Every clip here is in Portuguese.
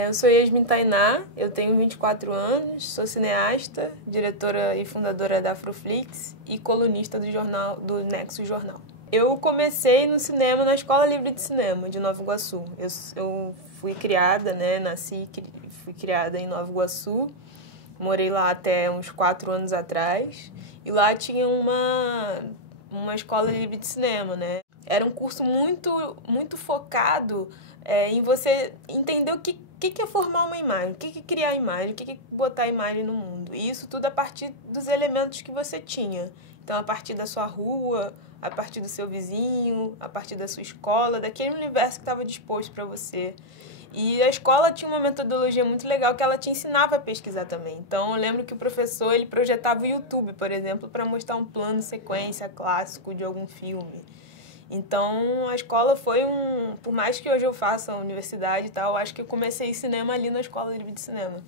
Eu sou Yasmin Tainá, eu tenho 24 anos, sou cineasta, diretora e fundadora da Afroflix e colunista do Nexo Jornal. Eu comecei no cinema na Escola Livre de Cinema de Nova Iguaçu. Eu fui criada, nasci e fui criada em Nova Iguaçu, morei lá até uns 4 anos atrás e lá tinha uma escola livre de cinema, né? Era um curso muito focado em você entender o que é formar uma imagem, o que é criar a imagem, o que é botar a imagem no mundo. E isso tudo a partir dos elementos que você tinha. Então, a partir da sua rua, a partir do seu vizinho, a partir da sua escola, daquele universo que estava disposto para você. E a escola tinha uma metodologia muito legal que ela te ensinava a pesquisar também. Então, eu lembro que o professor ele projetava o YouTube, por exemplo, para mostrar um plano sequência clássico de algum filme. Então, a escola foi por mais que hoje eu faça a universidade e tal, acho que eu comecei cinema ali na Escola Livre de Cinema.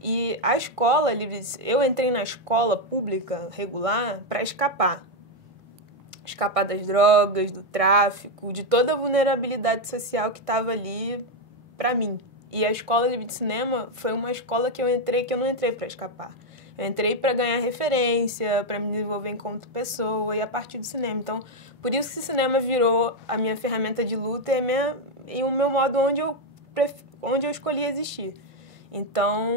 E a escola livre eu entrei na escola pública regular para escapar. Escapar das drogas, do tráfico, de toda a vulnerabilidade social que estava ali para mim. E a Escola Livre de Cinema foi uma escola que eu não entrei para escapar. Eu entrei para ganhar referência, para me desenvolver enquanto pessoa e a partir do cinema. Então, por isso que o cinema virou a minha ferramenta de luta e o meu modo onde eu escolhi existir. Então,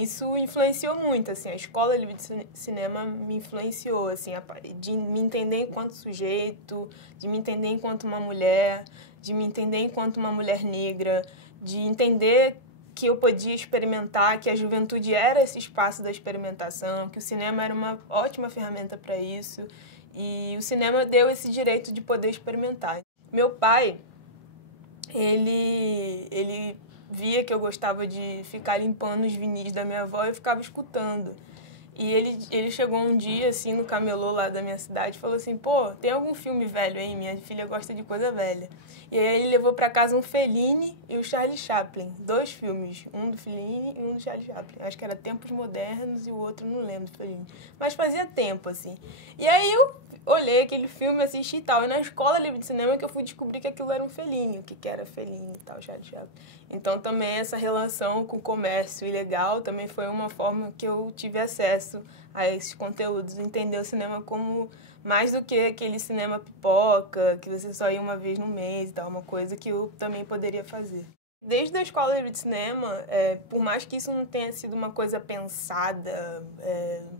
isso influenciou muito, assim, a Escola Livre de Cinema me influenciou, assim, de me entender enquanto sujeito, de me entender enquanto uma mulher, de me entender enquanto uma mulher negra, de entender que eu podia experimentar, que a juventude era esse espaço da experimentação, que o cinema era uma ótima ferramenta para isso, e o cinema deu esse direito de poder experimentar. Meu pai, ele via que eu gostava de ficar limpando os vinis da minha avó e eu ficava escutando. E ele chegou um dia, assim, no camelô lá da minha cidade e falou assim, pô, tem algum filme velho aí? Minha filha gosta de coisa velha. E aí ele levou pra casa um Fellini e o Charlie Chaplin. 2 filmes, um do Fellini e um do Charlie Chaplin. Acho que era Tempos Modernos e o outro não lembro do Fellini. Mas fazia tempo, assim. E aí eu olhei aquele filme, assisti e tal. E na Escola Livre de Cinema que eu fui descobrir que aquilo era um Fellini, o que era Fellini e tal, Charlie Chaplin. Então também essa relação com o comércio ilegal também foi uma forma que eu tive acesso a esses conteúdos, entender o cinema como mais do que aquele cinema pipoca, que você só ia uma vez no mês e tal, uma coisa que eu também poderia fazer. Desde a Escola Livre de Cinema, por mais que isso não tenha sido uma coisa pensada,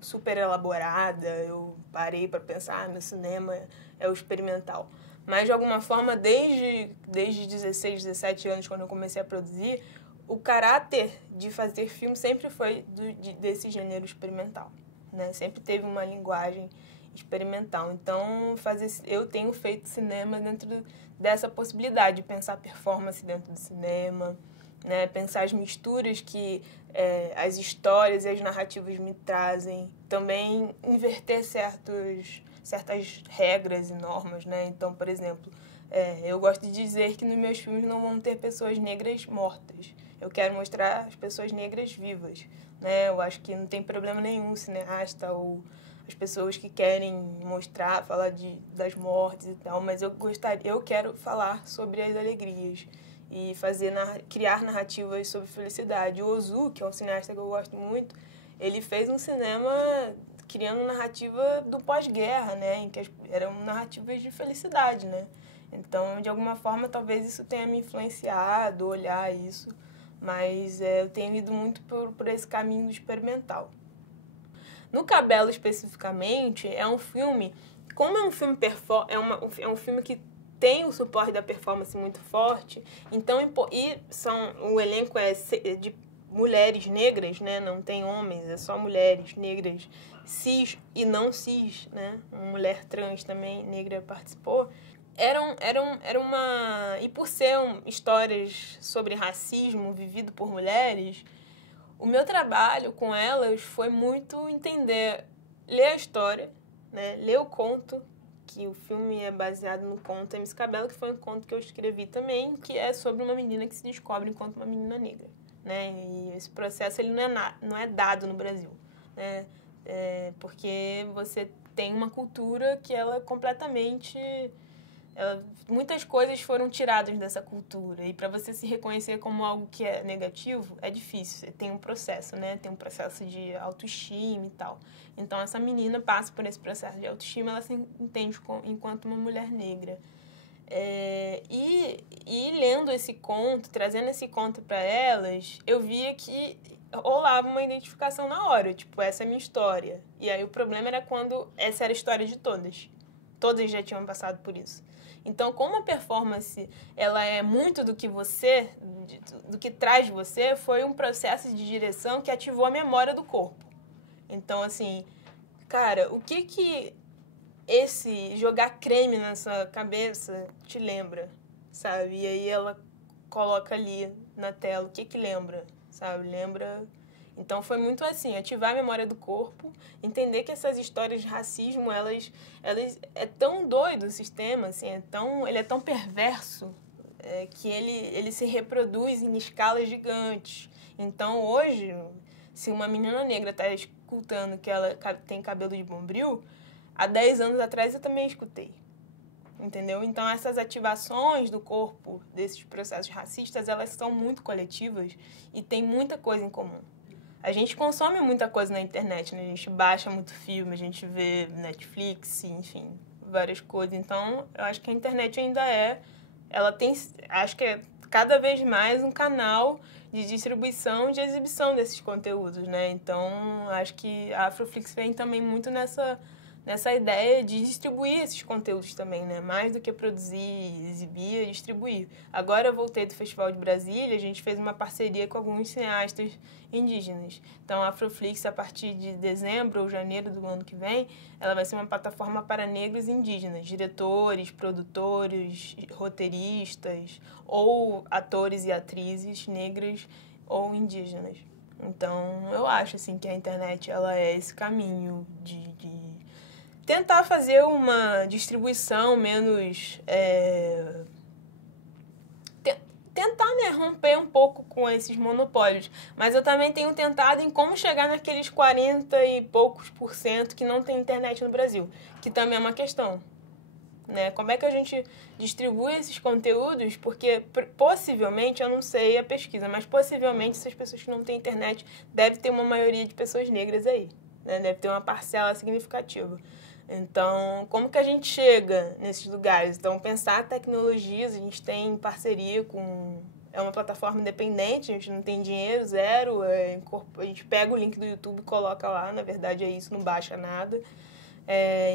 super elaborada, eu parei para pensar, meu cinema é o experimental. Mas, de alguma forma, desde 16, 17 anos, quando eu comecei a produzir, o caráter de fazer filme sempre foi desse gênero experimental, né? Sempre teve uma linguagem experimental. Então, eu tenho feito cinema dentro dessa possibilidade de pensar performance dentro do cinema, né? Pensar as misturas que as histórias e as narrativas me trazem. Também inverter certas regras e normas, né? Então, por exemplo, eu gosto de dizer que nos meus filmes não vão ter pessoas negras mortas. Eu quero mostrar as pessoas negras vivas, né? Eu acho que não tem problema nenhum o cineasta ou as pessoas que querem mostrar, falar das mortes e tal, mas eu quero falar sobre as alegrias e criar narrativas sobre felicidade. O Ozu, que é um cineasta que eu gosto muito, ele fez um cinema criando narrativa do pós-guerra, né, em que eram narrativas de felicidade, né? Então, de alguma forma, talvez isso tenha me influenciado, olhar isso, mas eu tenho ido muito por esse caminho do experimental. No Cabelo, especificamente, é um filme... Como é um filme é um filme que tem o suporte da performance muito forte, então o elenco é de mulheres negras, né? Não tem homens, é só mulheres negras, cis e não cis, né? Uma mulher trans também negra participou. E por ser histórias sobre racismo vivido por mulheres, o meu trabalho com elas foi muito ler a história, né? Ler o conto, que o filme é baseado no conto MC Cabelo, que foi um conto que eu escrevi também, que é sobre uma menina que se descobre enquanto uma menina negra, né? E esse processo ele não é dado no Brasil, né? Porque você tem uma cultura que ela é completamente muitas coisas foram tiradas dessa cultura. E para você se reconhecer como algo que é negativo, é difícil. Tem um processo, né? Tem um processo de autoestima e tal. Então, essa menina passa por esse processo de autoestima, ela se entende enquanto uma mulher negra. E lendo esse conto, trazendo esse conto para elas, eu via que rolava uma identificação na hora. Tipo, essa é a minha história. E aí o problema era quando essa era a história de todas. Todas já tinham passado por isso. Então, como a performance, ela é muito do que você, do que traz você, foi um processo de direção que ativou a memória do corpo. Então, assim, cara, o que esse jogar creme na sua cabeça te lembra, sabe? E aí ela coloca ali na tela o que lembra, sabe? Lembra... Então, foi muito assim, ativar a memória do corpo, entender que essas histórias de racismo, elas é tão doido o sistema, assim, ele é tão perverso, que ele se reproduz em escalas gigantes. Então, hoje, se uma menina negra está escutando que ela tem cabelo de bombril, há 10 anos atrás eu também escutei. Entendeu? Então, essas ativações do corpo desses processos racistas, elas são muito coletivas e tem muita coisa em comum. A gente consome muita coisa na internet, né? A gente baixa muito filme, a gente vê Netflix, enfim, várias coisas. Então, eu acho que a internet ainda ela tem, acho que é cada vez mais um canal de distribuição, de exibição desses conteúdos, né? Então, acho que a Afroflix vem também muito nessa ideia de distribuir esses conteúdos também, né? Mais do que produzir, exibir, distribuir. Agora eu voltei do Festival de Brasília, a gente fez uma parceria com alguns cineastas indígenas. Então, a Afroflix, a partir de dezembro ou janeiro do ano que vem, ela vai ser uma plataforma para negros indígenas, diretores, produtores, roteiristas ou atores e atrizes negras ou indígenas. Então, eu acho assim que a internet ela é esse caminho de tentar fazer uma distribuição menos... tentar, né, romper um pouco com esses monopólios. Mas eu também tenho tentado em como chegar naqueles 40 e poucos % que não tem internet no Brasil, que também é uma questão. Né? Como é que a gente distribui esses conteúdos? Porque possivelmente, eu não sei a pesquisa, mas possivelmente essas pessoas que não têm internet deve ter uma maioria de pessoas negras aí. Né? Deve ter uma parcela significativa. Então, como que a gente chega nesses lugares? Então, pensar tecnologias, a gente tem parceria com... É uma plataforma independente, a gente não tem dinheiro, zero. A gente pega o link do YouTube e coloca lá, na verdade é isso, não baixa nada.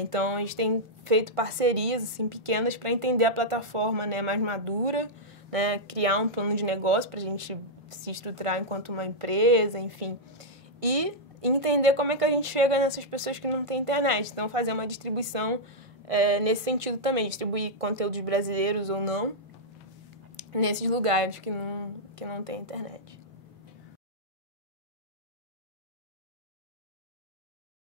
Então, a gente tem feito parcerias assim, pequenas para entender a plataforma, né, mais madura, né, criar um plano de negócio para a gente se estruturar enquanto uma empresa, enfim. E entender como é que a gente chega nessas pessoas que não têm internet. Então, fazer uma distribuição nesse sentido também, distribuir conteúdos brasileiros ou não nesses lugares que não têm internet.